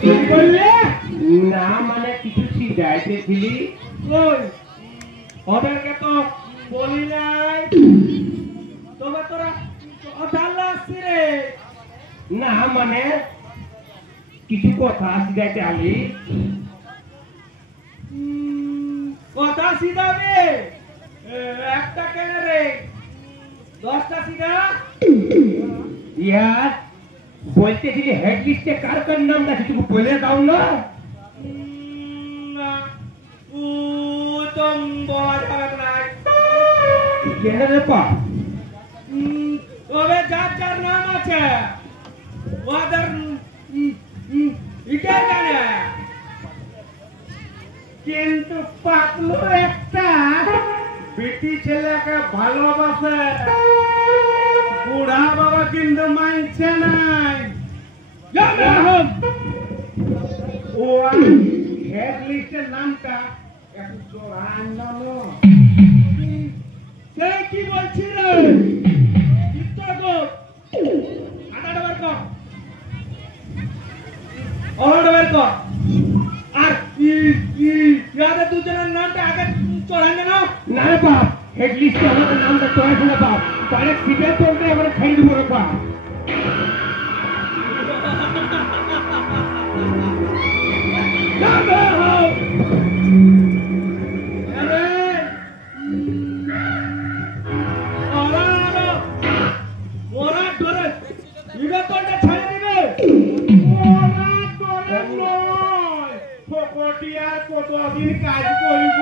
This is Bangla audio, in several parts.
কি বললে? না মানে কিছু সিজাইতেছিলি। ওই ওদেরকে তো বলি নাই। তবে তোরা অধাল্লা আসছি রে। না মানে কিছু কথা সিজাইতে আলি। কথা সিধাবে একটা কেন রে? 10টা সিধা। ইয়ার বলতেছিলি হেড লিস্টে কার কার নাম আছে তুমি বলে দাও না। তো বলা যাবে না। কেন রে পা? তবে যার যার নাম আছে ওদের ইটাই জানে। কিন্তু পাতলু একটা বেটি ছেলেকে ভালোবাসে, বুড়া বাবা কিন্তু মানছে নাই। ও হেড লিস্টের নামটা একটু জোড়ান জানো। সে কি বলছি রে? আর ইয়াদের দুজনের নামটা আগে চড়ান না। না রে বাপ, হেড লিস্টে আমাদের নামটা চয়েছে না বাপ। তাহলে সিটে চলতে আমরা খাই দেবো রে বাপ। কতদিন কাজ করব?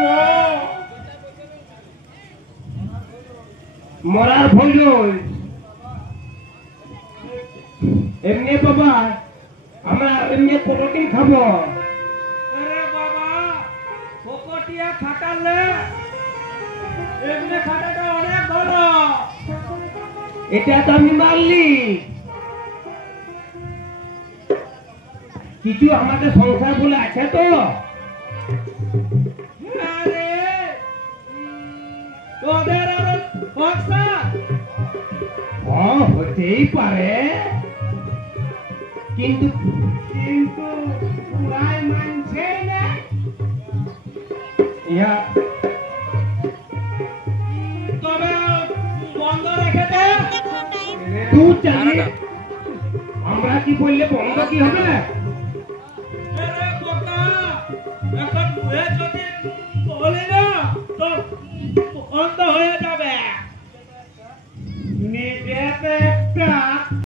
মরার ভয় এমনি বাবা, আমরা এমনি কতদিন খাবো? আরে বাবা, ফকটিয়া খাটালে এমনি খাটাটা অনেক ভালো। এটা তো আমি মানলি, কিছু আমাদের সংসার বলে আছে তো। আরে তোদের আরো পয়সা হতেই পারে, কিন্তু কিন্তু পুরাই মানছে না। ইয়া তবে বন্ধ রেখে দে। তুই জানি আমরা কি বললে বন্ধ কি হবে? আরে বোকা, এখন এ যদি বলি না তো বন্ধ হয়ে যাবে। নিজেতে একটা